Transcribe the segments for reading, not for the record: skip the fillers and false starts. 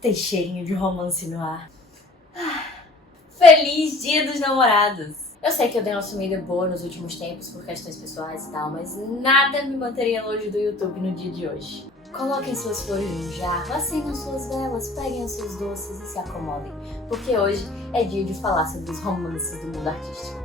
Tem cheirinho de romance no ar. Feliz Dia dos Namorados! Eu sei que eu dei uma sumida boa nos últimos tempos por questões pessoais e tal, mas nada me manteria longe do YouTube no dia de hoje. Coloquem suas flores no jarro, acendam suas velas, peguem os seus doces e se acomodem, porque hoje é dia de falar sobre os romances do mundo artístico.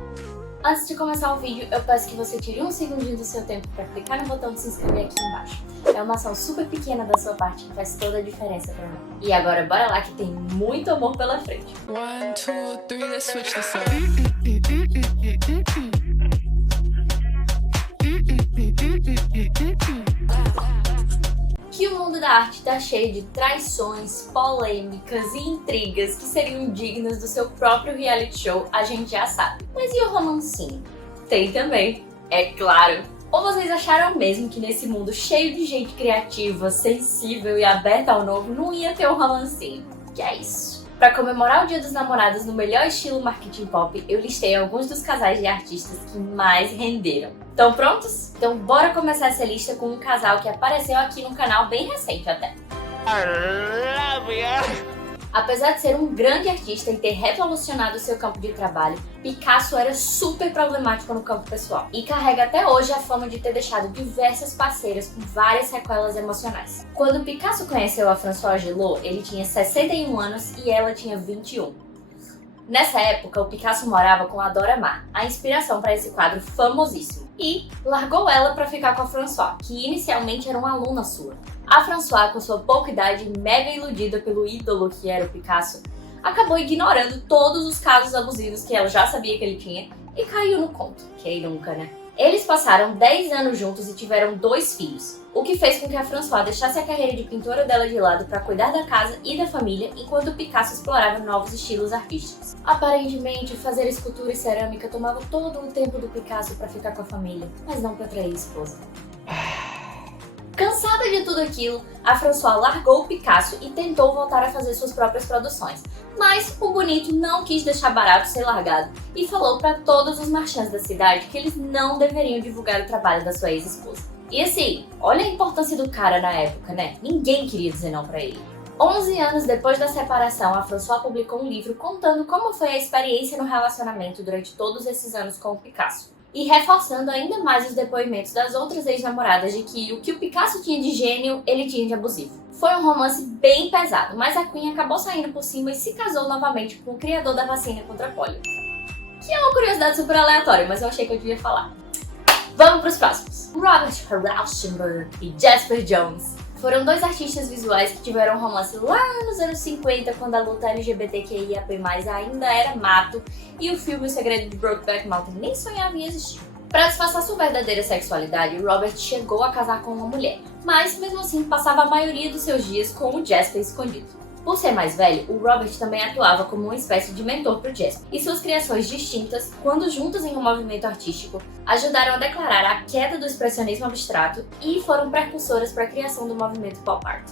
Antes de começar o vídeo, eu peço que você tire um segundinho do seu tempo para clicar no botão de se inscrever aqui embaixo. É uma ação super pequena da sua parte que faz toda a diferença pra mim. E agora bora lá que tem muito amor pela frente. 1, 2, 3, let's switch this up. Que o mundo da arte tá cheio de traições, polêmicas e intrigas que seriam dignas do seu próprio reality show, a gente já sabe. Mas e o romancinho? Tem também, é claro. Ou vocês acharam mesmo que nesse mundo cheio de gente criativa, sensível e aberta ao novo não ia ter um romancinho? Que é isso. Para comemorar o Dia dos Namorados no melhor estilo marketing pop, eu listei alguns dos casais de artistas que mais renderam. Estão prontos? Então bora começar essa lista com um casal que apareceu aqui no canal bem recente até. Apesar de ser um grande artista e ter revolucionado seu campo de trabalho, Picasso era super problemático no campo pessoal e carrega até hoje a fama de ter deixado diversas parceiras com várias sequelas emocionais. Quando Picasso conheceu a Françoise Gillot, ele tinha 61 anos e ela tinha 21. Nessa época, o Picasso morava com a Dora Maar, a inspiração para esse quadro famosíssimo, e largou ela para ficar com a Françoise, que inicialmente era uma aluna sua. A Françoise, com sua pouca idade e mega iludida pelo ídolo que era o Picasso, acabou ignorando todos os casos abusivos que ela já sabia que ele tinha e caiu no conto. Quem nunca, né? Eles passaram 10 anos juntos e tiveram 2 filhos, o que fez com que a Françoise deixasse a carreira de pintora dela de lado para cuidar da casa e da família, enquanto o Picasso explorava novos estilos artísticos. Aparentemente, fazer escultura e cerâmica tomava todo o tempo do Picasso para ficar com a família, mas não para trair a esposa. Cansada de tudo aquilo, a Françoise largou o Picasso e tentou voltar a fazer suas próprias produções. Mas o bonito não quis deixar barato ser largado e falou para todos os marchands da cidade que eles não deveriam divulgar o trabalho da sua ex-esposa. E assim, olha a importância do cara na época, né? Ninguém queria dizer não para ele. 11 anos depois da separação, a Françoise publicou um livro contando como foi a experiência no relacionamento durante todos esses anos com o Picasso. E reforçando ainda mais os depoimentos das outras ex-namoradas de que o Picasso tinha de gênio, ele tinha de abusivo. Foi um romance bem pesado, mas a Queen acabou saindo por cima e se casou novamente com o criador da vacina contra a polio. Que é uma curiosidade super aleatória, mas eu achei que eu devia falar. Vamos pros próximos. Robert Rauschenberg e Jasper Jones foram 2 artistas visuais que tiveram um romance lá nos anos 50, quando a luta LGBTQIAP+, ainda era mato e o filme O Segredo de Brokeback Mountain nem sonhava em existir. Para disfarçar sua verdadeira sexualidade, Robert chegou a casar com uma mulher, mas mesmo assim passava a maioria dos seus dias com o Jasper escondido. Por ser mais velho, o Robert também atuava como uma espécie de mentor para o Jasper, e suas criações distintas, quando juntas em um movimento artístico, ajudaram a declarar a queda do expressionismo abstrato e foram precursoras para a criação do movimento pop art.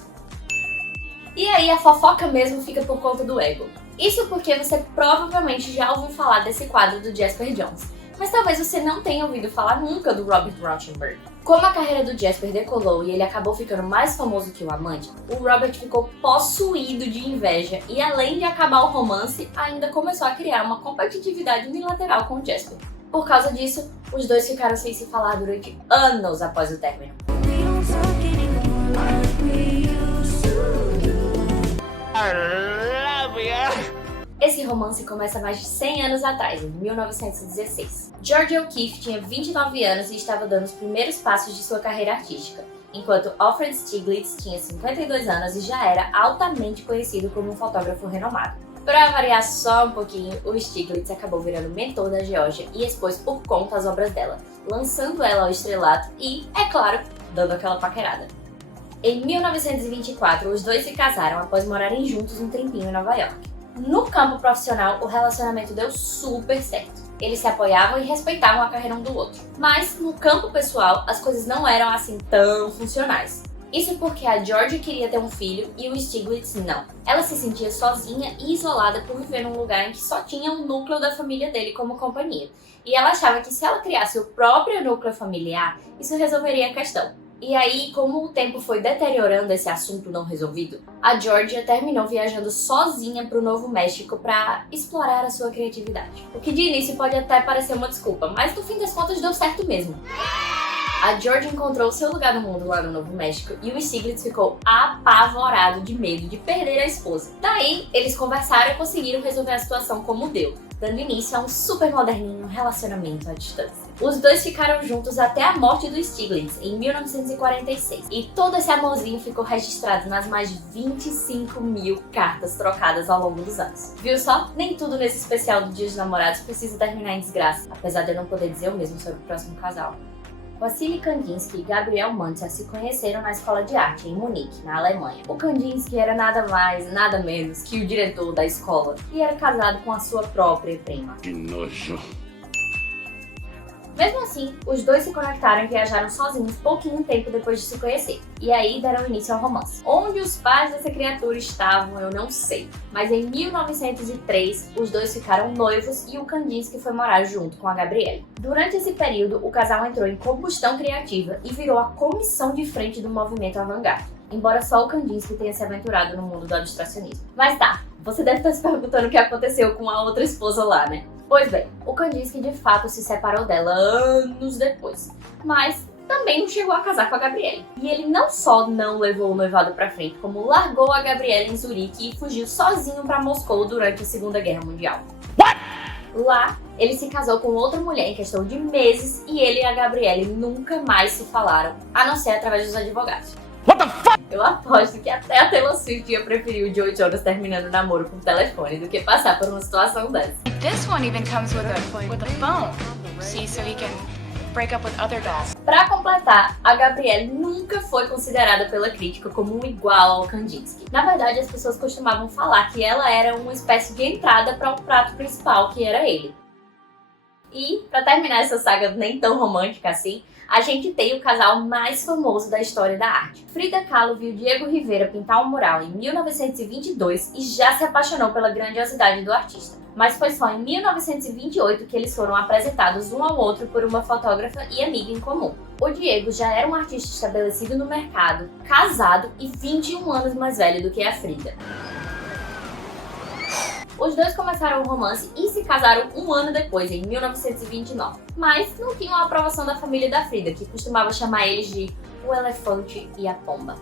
E aí a fofoca mesmo fica por conta do ego. Isso porque você provavelmente já ouviu falar desse quadro do Jasper Jones, mas talvez você não tenha ouvido falar nunca do Robert Rauschenberg. Como a carreira do Jasper decolou e ele acabou ficando mais famoso que o amante, o Robert ficou possuído de inveja e, além de acabar o romance, ainda começou a criar uma competitividade unilateral com o Jasper. Por causa disso, os dois ficaram sem se falar durante anos após o término. Esse romance começa mais de 100 anos atrás, em 1916. Georgia O'Keeffe tinha 29 anos e estava dando os primeiros passos de sua carreira artística, enquanto Alfred Stieglitz tinha 52 anos e já era altamente conhecido como um fotógrafo renomado. Para variar só um pouquinho, o Stieglitz acabou virando mentor da Georgia e expôs por conta as obras dela, lançando ela ao estrelato e, é claro, dando aquela paquerada. Em 1924, os dois se casaram após morarem juntos um tempinho em Nova York. No campo profissional, o relacionamento deu super certo. Eles se apoiavam e respeitavam a carreira um do outro. Mas, no campo pessoal, as coisas não eram assim tão funcionais. Isso porque a Georgia queria ter um filho e o Stieglitz não. Ela se sentia sozinha e isolada por viver num lugar em que só tinha um núcleo da família dele como companhia. E ela achava que se ela criasse o próprio núcleo familiar, isso resolveria a questão. E aí, como o tempo foi deteriorando esse assunto não resolvido, a Georgia terminou viajando sozinha para o Novo México para explorar a sua criatividade. O que de início pode até parecer uma desculpa, mas no fim das contas deu certo mesmo. A Georgia encontrou seu lugar no mundo lá no Novo México e o Stiglitz ficou apavorado de medo de perder a esposa. Daí, eles conversaram e conseguiram resolver a situação como deu, dando início a um super moderninho relacionamento à distância. Os dois ficaram juntos até a morte do Stiglitz, em 1946, e todo esse amorzinho ficou registrado nas mais de 25 mil cartas trocadas ao longo dos anos. Viu só? Nem tudo nesse especial do Dia dos Namorados precisa terminar em desgraça, apesar de eu não poder dizer o mesmo sobre o próximo casal. Wassily Kandinsky e Gabriel Mantia se conheceram na escola de arte em Munique, na Alemanha. O Kandinsky era nada mais, nada menos que o diretor da escola e era casado com a sua própria prima. Que nojo! Mesmo assim, os dois se conectaram e viajaram sozinhos pouquinho tempo depois de se conhecer. E aí deram início ao romance. Onde os pais dessa criatura estavam, eu não sei. Mas em 1903, os dois ficaram noivos e o Kandinsky foi morar junto com a Gabrielle. Durante esse período, o casal entrou em combustão criativa e virou a comissão de frente do movimento avant-garde. Embora só o Kandinsky tenha se aventurado no mundo do abstracionismo. Mas tá, você deve estar se perguntando o que aconteceu com a outra esposa lá, né? Pois bem, o Kandinsky de fato se separou dela anos depois, mas também não chegou a casar com a Gabrielle. E ele não só não levou o noivado pra frente, como largou a Gabrielle em Zurique e fugiu sozinho pra Moscou durante a Segunda Guerra Mundial. Lá, ele se casou com outra mulher em questão de meses e ele e a Gabrielle nunca mais se falaram, a não ser através dos advogados. What the fuck? Eu aposto que até a Taylor Swift ia preferir o Joe Jonas terminando o namoro por telefone do que passar por uma situação dessa. This one even comes with a phone. See, so he can break up with other dolls. Pra completar, a Gabrielle nunca foi considerada pela crítica como um igual ao Kandinsky. Na verdade, as pessoas costumavam falar que ela era uma espécie de entrada para o prato principal, que era ele. E, pra terminar essa saga nem tão romântica assim, a gente tem o casal mais famoso da história da arte. Frida Kahlo viu Diego Rivera pintar um mural em 1922 e já se apaixonou pela grandiosidade do artista. Mas foi só em 1928 que eles foram apresentados um ao outro por uma fotógrafa e amiga em comum. O Diego já era um artista estabelecido no mercado, casado e 21 anos mais velho do que a Frida. Os dois começaram o romance e se casaram um ano depois, em 1929. Mas não tinham a aprovação da família da Frida, que costumava chamar eles de o elefante e a pomba.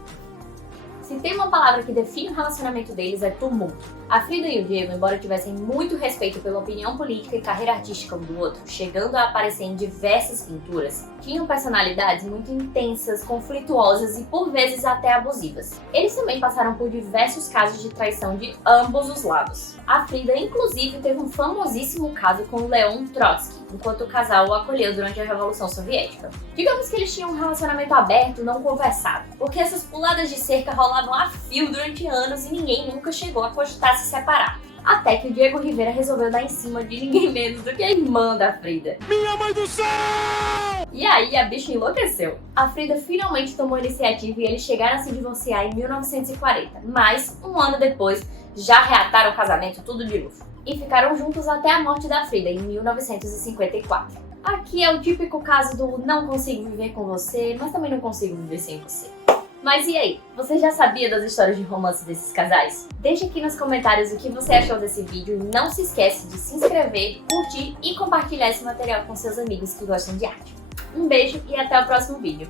Se tem uma palavra que define o relacionamento deles é tumulto. A Frida e o Diego, embora tivessem muito respeito pela opinião política e carreira artística um do outro, chegando a aparecer em diversas pinturas, tinham personalidades muito intensas, conflituosas e por vezes até abusivas. Eles também passaram por diversos casos de traição de ambos os lados. A Frida, inclusive, teve um famosíssimo caso com Leon Trotsky, enquanto o casal o acolheu durante a Revolução Soviética. Digamos que eles tinham um relacionamento aberto, não conversado, porque essas puladas de cerca rolavam a fio durante anos e ninguém nunca chegou a cogitar se separar. Até que o Diego Rivera resolveu dar em cima de ninguém menos do que a irmã da Frida. Minha mãe do céu! E aí a bicha enlouqueceu. A Frida finalmente tomou a iniciativa e eles chegaram a se divorciar em 1940, mas um ano depois já reataram o casamento tudo de novo. E ficaram juntos até a morte da Frida, em 1954. Aqui é o típico caso do não consigo viver com você, mas também não consigo viver sem você. Mas e aí? Você já sabia das histórias de romance desses casais? Deixe aqui nos comentários o que você achou desse vídeo e não se esquece de se inscrever, curtir e compartilhar esse material com seus amigos que gostam de arte. Um beijo e até o próximo vídeo.